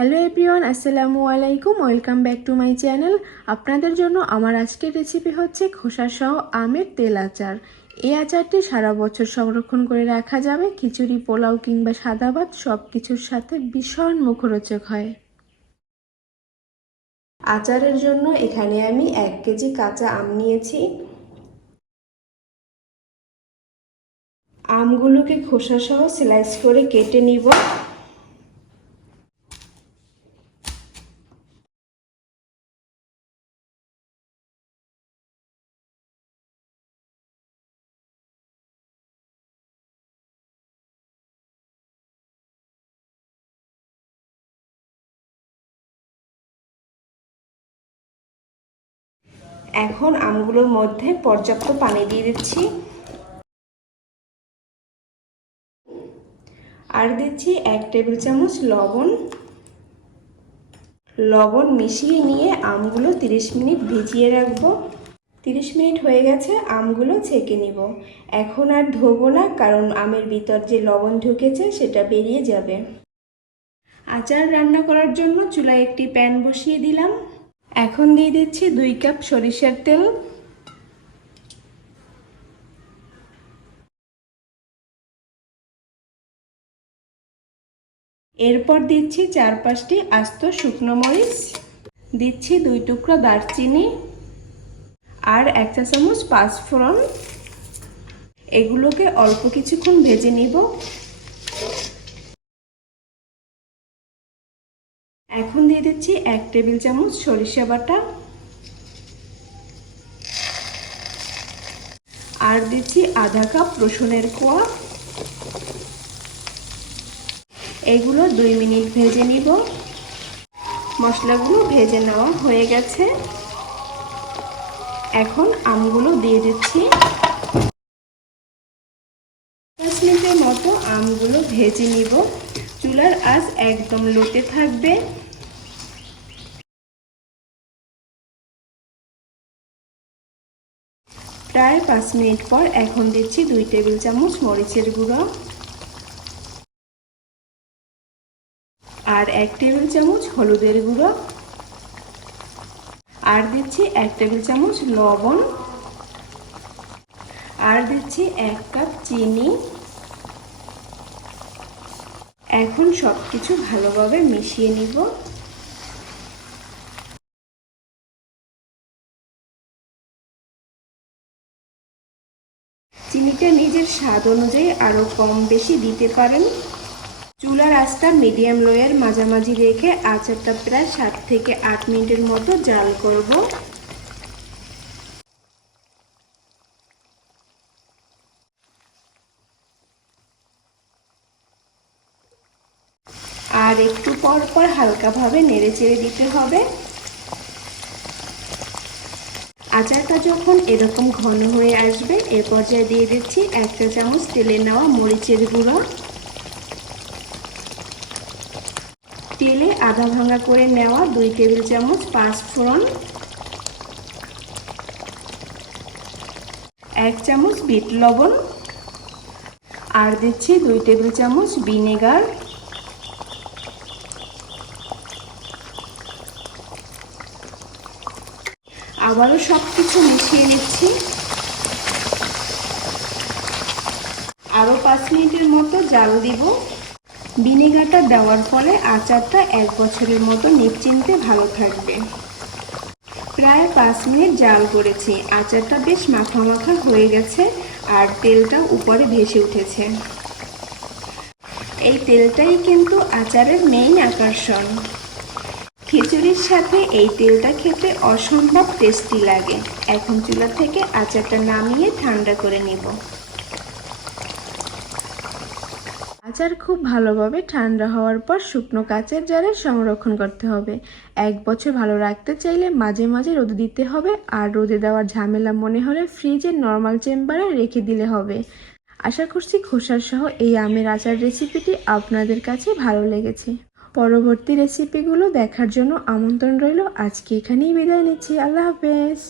Hello everyone আসসালামু আলাইকুম welcome back to my channel আপনাদের জন্য আমার আজকের রেসিপি হচ্ছে খোসা সহ আমের তেল আচার। এই আচারটি সারা বছর সংরক্ষণ করে রাখা যাবে। খিচুড়ি, পোলাও কিংবা সাদা ভাত সব কিছুর সাথে ভীষণ মুখরোচক হয়। আচারের জন্য এখানে আমি এক কেজি কাঁচা আম নিয়েছি। আমগুলোকে খোসা সহ স্লাইস করে কেটে নিব। এখন আমগুলোর মধ্যে পর্যাপ্ত পানি দিয়ে দিচ্ছি। আর দিচ্ছি এক টেবিল চামচ লবণ। লবণ মিশিয়ে নিয়ে আমগুলো 30 মিনিট ভিজিয়ে রাখব। 30 মিনিট হয়ে গেছে, আমগুলো ছেঁকে নিব। এখন আর ধোবো না, কারণ আমের ভিতর যে লবণ ঢুকেছে সেটা বেরিয়ে যাবে। আচার রান্না করার জন্য চুলায় একটি প্যান বসিয়ে দিলাম। এখন দিয়ে দিচ্ছি দুই কাপ সরিষার তেল। এরপর দিচ্ছি চার পাঁচটি আস্ত শুকনো মরিচ। দিচ্ছি দুই টুকরো দারচিনি আর এক চা চামচ পাঁচফোড়ন। এগুলোকে অল্প কিছুক্ষণ ভেজে নিব। দিচ্ছি এক টেবিল চামচ সরিষা বাটা। আর দিচ্ছি আধা কাপ রসুনের কোয়া। এগুলো দুই মিনিট ভেজে নিব। মশলাগুলো ভেজে নেওয়া হয়ে গেছে। এখন আমগুলো দিয়ে দিচ্ছি। পাঁচ মিনিটের মতো আমগুলো ভেজে নিব। চুলার আজ একদম লোতে থাকবে। প্রায় পাঁচ মিনিট পর এখন দিচ্ছি দুই টেবিল চামচ মরিচের গুঁড়ো। আর এক টেবিল চামচ হলুদের গুঁড়ো। আর দিচ্ছি এক টেবিল চামচ লবণ। আর দিচ্ছি এক কাপ চিনি। এখন সব কিছু ভালোভাবে মিশিয়ে নিব। চিনিটা নিজের স্বাদ অনুযায়ী আরও কম বেশি দিতে পারেন। চুলার আঁচটা মিডিয়াম লোয়ের মাঝামাঝি রেখে আচারটা প্রায় সাত থেকে আট মিনিটের মতো জাল করব। আর একটু পর পর হালকাভাবে নেড়ে চেড়ে দিতে হবে। আচারটা যখন এরকম ঘন হয়ে আসবে, এ পর্যায়ে দিয়ে দিচ্ছি একটা চামচ তেলে নেওয়া মরিচের গুঁড়ো। তেলে আধা ভাঙা করে নেওয়া দুই টেবিল চামচ পাঁচফোড়ন এক চামচ বিট লবণ। আর দিচ্ছি দুই টেবিল চামচ ভিনেগার। আবারও সব কিছু মিশিয়ে নিচ্ছি। আরও পাঁচ মিনিটের মতো জাল দিব। ভিনেগারটা দেওয়ার ফলে আচারটা এক বছরের মতো নিশ্চিন্তে ভালো থাকবে। প্রায় পাঁচ মিনিট জাল করেছি। আচারটা বেশ মাখা মাখা হয়ে গেছে আর তেলটা উপরে ভেসে উঠেছে। এই তেলটাই কিন্তু আচারের মেইন আকর্ষণ। খিচুড়ির সাথে এই তেলটা খেতে অসম্ভব টেস্টি লাগে। এখন চুলা থেকে আচারটা নামিয়ে ঠান্ডা করে নেব। আচার খুব ভালোভাবে ঠান্ডা হওয়ার পর শুকনো কাচের জারে সংরক্ষণ করতে হবে। এক বছর ভালো রাখতে চাইলে মাঝে মাঝে রোদে দিতে হবে আর রোদে দেওয়ার ঝামেলা মনে হলে ফ্রিজের নর্মাল চেম্বারে রেখে দিলে হবে। আশা করছি খোসার সহ এই আমের আচার রেসিপিটি আপনাদের কাছে ভালো লেগেছে। পরবর্তী রেসিপিগুলো দেখার জন্য আমন্ত্রণ রইল। আজকে এখানেই বিদায় নিচ্ছি। আল্লাহ হাফেজ।